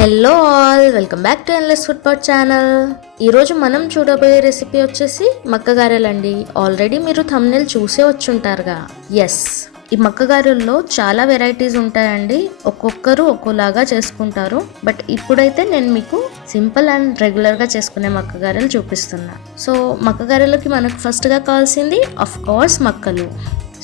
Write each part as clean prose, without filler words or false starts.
Hello all, welcome back to Endless Food Pot channel. ఈరోజు మనం చూడబోయే రెసిపీ వచ్చేసి మక్క గారెలండి. ఆల్రెడీ మీరు థంబ్నెయిల్ చూసే వచ్చుంటారుగా. ఎస్, ఈ మక్క గారెల్లో చాలా వెరైటీస్ ఉంటాయండి. ఒక్కొక్కరు ఒక్కోలాగా చేసుకుంటారు. బట్ ఇప్పుడైతే నేను మీకు సింపుల్ అండ్ రెగ్యులర్గా చేసుకునే మక్క గారెలు చూపిస్తున్నా. సో మక్క గారెలకి మనకు ఫస్ట్గా కావాల్సింది ఆఫ్ కోర్స్ మక్కలు.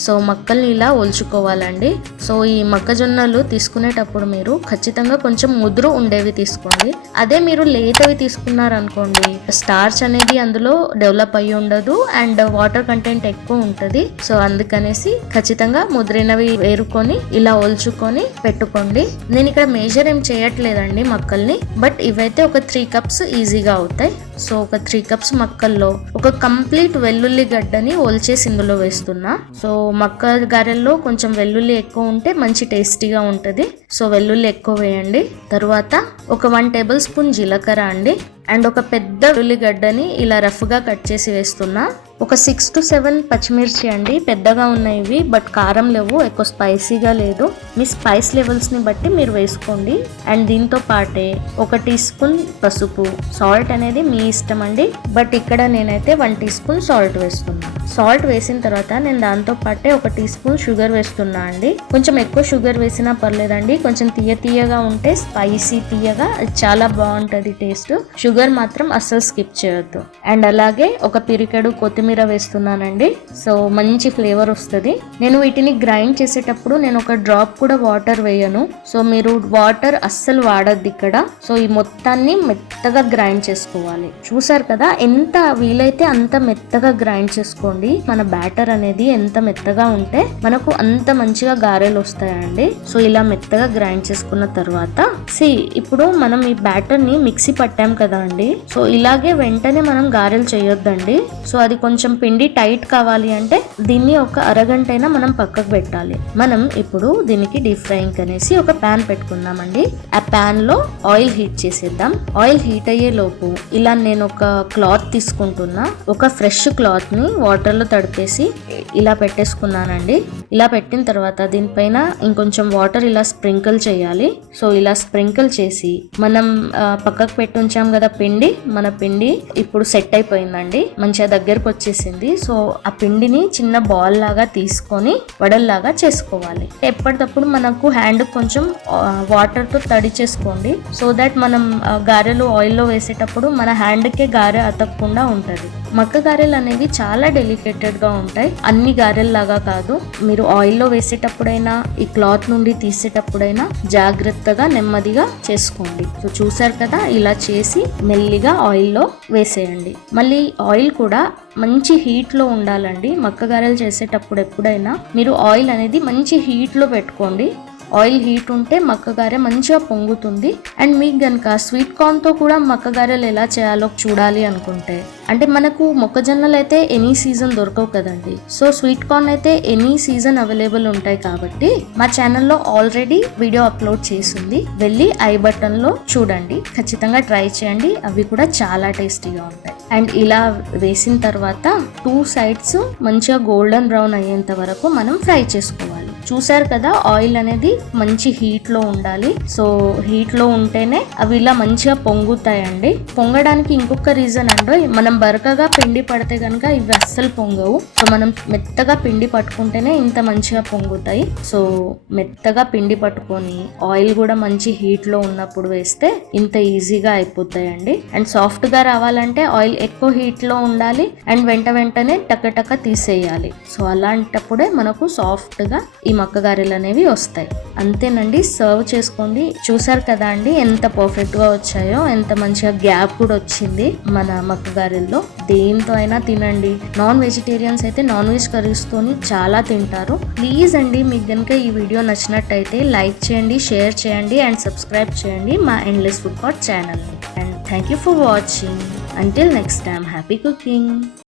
సో మక్కల్ని ఇలా ఒలుచుకోవాలండి. సో ఈ మొక్కజొన్నలు తీసుకునేటప్పుడు మీరు ఖచ్చితంగా కొంచెం ముదురు ఉండేవి తీసుకోండి. అదే మీరు లేతవి తీసుకున్నారనుకోండి, స్టార్చ్ అనేది అందులో డెవలప్ అయ్యి ఉండదు అండ్ వాటర్ కంటెంట్ ఎక్కువ ఉంటుంది. సో అందుకనేసి ఖచ్చితంగా ముదిరినవి వేరుకొని ఇలా ఒలుచుకొని పెట్టుకోండి. నేను ఇక్కడ మేజర్ ఏం చేయట్లేదండి మక్కల్ని, బట్ ఇవైతే ఒక 3 కప్స్ ఈజీగా అవుతాయి. సో ఒక 3 కప్స్ మక్కల్లో ఒక కంప్లీట్ వెల్లుల్లి గడ్డని ఒలిచేసి ఇందులో వేస్తున్నా. సో మక్క గారెల్లో కొంచెం వెల్లుల్లి ఎక్కువ ఉంటే మంచి టేస్టీగా ఉంటుంది. సో వెల్లుల్లి ఎక్కువ వేయండి. తరువాత ఒక 1 టేబుల్ స్పూన్ జీలకర్ర అండి, అండ్ ఒక పెద్ద ఉల్లిగడ్డని ఇలా రఫ్గా కట్ చేసి వేస్తున్నా. ఒక 6 to 7 పచ్చిమిర్చి అండి, పెద్దగా ఉన్నాయి ఇవి, బట్ కారం లేవు, ఎక్కువ స్పైసీగా లేదు. మీ స్పైస్ లెవెల్స్ని బట్టి మీరు వేసుకోండి. అండ్ దీంతో పాటే 1 టీ స్పూన్ పసుపు, సాల్ట్ అనేది మీ ఇష్టం అండి, బట్ ఇక్కడ నేనైతే 1 టీ స్పూన్ సాల్ట్ వేస్తున్నా. సాల్ట్ వేసిన తర్వాత నేను దాంతో పాటే 1 టీ స్పూన్ షుగర్ వేస్తున్నా అండి. కొంచెం ఎక్కువ షుగర్ వేసినా పర్లేదండి, కొంచెం తీయగా ఉంటే స్పైసీ తీయగా చాలా బాగుంటుంది టేస్ట్. షుగర్ మాత్రం అస్సలు స్కిప్ చేయొద్దు. అండ్ అలాగే ఒక పిరికెడు కొత్తిమీర వేస్తున్నానండి. సో మంచి ఫ్లేవర్ వస్తుంది. నేను వీటిని గ్రైండ్ చేసేటప్పుడు నేను ఒక డ్రాప్ కూడా వాటర్ వేయను. సో మీరు వాటర్ అస్సలు వాడద్దు ఇక్కడ. సో ఈ మొత్తాన్ని మెత్తగా గ్రైండ్ చేసుకోవాలి. చూసారు కదా, ఎంత వీలైతే అంత మెత్తగా గ్రైండ్ చేసుకోండి. మన బ్యాటర్ అనేది ఎంత మెత్తగా ఉంటే మనకు అంత మంచిగా గారెలు వస్తాయండి. సో ఇలా మెత్తగా గ్రైండ్ చేసుకున్న తర్వాత ఇప్పుడు మనం ఈ బ్యాటర్ ని మిక్సీ పట్టాం కదా అండి. సో ఇలాగే వెంటనే మనం గారెలు చేయొద్దండి. సో అది కొంచెం పిండి టైట్ కావాలి అంటే దీన్ని ఒక అరగంట అయినా మనం పక్కకు పెట్టాలి. మనం ఇప్పుడు దీనికి డీప్ ఫ్రైయింగ్ అనేసి ఒక ప్యాన్ పెట్టుకుందామండి. ఆ ప్యాన్ లో ఆయిల్ హీట్ చేసేద్దాం. ఆయిల్ హీట్ అయ్యే లోపు ఇలా నేను ఒక క్లాత్ తీసుకుంటున్నా. ఒక ఫ్రెష్ క్లాత్ ని వాటర్ లో తడిపేసి ఇలా పెట్టేసుకున్నానండి. ఇలా పెట్టిన తర్వాత దీనిపైన ఇంకొంచెం వాటర్ ఇలా స్ప్రింకిల్ చేయాలి. సో ఇలా స్ప్రింకిల్ చేసి మనం పక్కకు పెట్టి ఉంచాం కదా పిండి, మన పిండి ఇప్పుడు సెట్ అయిపోయిందండి, మంచిగా దగ్గరకు వచ్చేసింది. సో ఆ పిండిని చిన్న బాల్ లాగా తీసుకొని వడల్లాగా చేసుకోవాలి. ఎప్పటికప్పుడు మనకు హ్యాండ్ కొంచెం వాటర్ తో తడి చేసుకోండి. సో దట్ మనం గారెలు ఆయిల్లో వేసేటప్పుడు మన హ్యాండ్ కే గారె అతకకుండా ఉంటది. మక్క గారెలు అనేవి చాలా డెలికేటెడ్ గా ఉంటాయి. అన్ని గారెల్లాగా కాదు. మీరు ఆయిల్లో వేసేటప్పుడైనా ఈ క్లాత్ నుండి తీసేటప్పుడైనా జాగ్రత్తగా నెమ్మదిగా చేసుకోండి. సో చూసారు కదా, ఇలా చేసి మెల్లిగా ఆయిల్లో వేసేయండి. మళ్ళీ ఆయిల్ కూడా మంచి హీట్ లో ఉండాలండి. మక్క గారెలు చేసేటప్పుడు ఎప్పుడైనా మీరు ఆయిల్ అనేది మంచి హీట్ లో పెట్టుకోండి. ఆయిల్ హీట్ ఉంటే మక్క గారె మంచిగా పొంగుతుంది. అండ్ మీకు గనక స్వీట్ కార్న్ తో కూడా మక్క గారెలు ఎలా చేయాలో చూడాలి అనుకుంటే, అంటే మనకు మొక్కజొన్నలు అయితే ఎనీ సీజన్ దొరకవు కదండి. సో స్వీట్ కార్న్ అయితే ఎనీ సీజన్ అవైలబుల్ ఉంటాయి కాబట్టి మా ఛానల్లో ఆల్రెడీ వీడియో అప్లోడ్ చేసింది, వెళ్ళి ఐ బటన్ లో చూడండి. ఖచ్చితంగా ట్రై చేయండి, అవి కూడా చాలా టేస్టీగా ఉంటాయి. అండ్ ఇలా వేసిన తర్వాత 2 sides మంచిగా గోల్డెన్ బ్రౌన్ అయ్యేంత వరకు మనం ఫ్రై చేసుకోవాలి. చూసారు కదా, ఆయిల్ అనేది మంచి హీట్ లో ఉండాలి. సో హీట్ లో ఉంటేనే అవి ఇలా మంచిగా పొంగుతాయండి. పొంగడానికి ఇంకొక రీజన్ అంటే, మనం బరకగా పిండి పడితే కనుక ఇవి అస్సలు పొంగవు. సో మనం మెత్తగా పిండి పట్టుకుంటేనే ఇంత మంచిగా పొంగుతాయి. సో మెత్తగా పిండి పట్టుకొని ఆయిల్ కూడా మంచి హీట్ లో ఉన్నప్పుడు వేస్తే ఇంత ఈజీగా అయిపోతాయండి. అండ్ సాఫ్ట్ గా రావాలంటే ఆయిల్ ఎక్కువ హీట్ లో ఉండాలి అండ్ వెంటనే టక తీసేయాలి. సో అలాంటప్పుడే మనకు సాఫ్ట్ గా ఈ మక్క గారెలు అనేవి వస్తాయి. అంతేనండి, సర్వ్ చేసుకోండి. చూసారు కదా అండి ఎంత పర్ఫెక్ట్ గా వచ్చాయో, ఎంత మంచిగా గ్యాప్ కూడా వచ్చింది మన మక్క గారెల్లో. దేంతో అయినా తినండి. నాన్ వెజిటేరియన్స్ అయితే నాన్ వెజ్ కర్రీస్ తోని చాలా తింటారు. ప్లీజ్ అండి, మీకు కనుక ఈ వీడియో నచ్చినట్టయితే లైక్ చేయండి, షేర్ చేయండి అండ్ సబ్స్క్రైబ్ చేయండి మా Endless Food Pot channel. And thank you for watching. Until next time, happy cooking!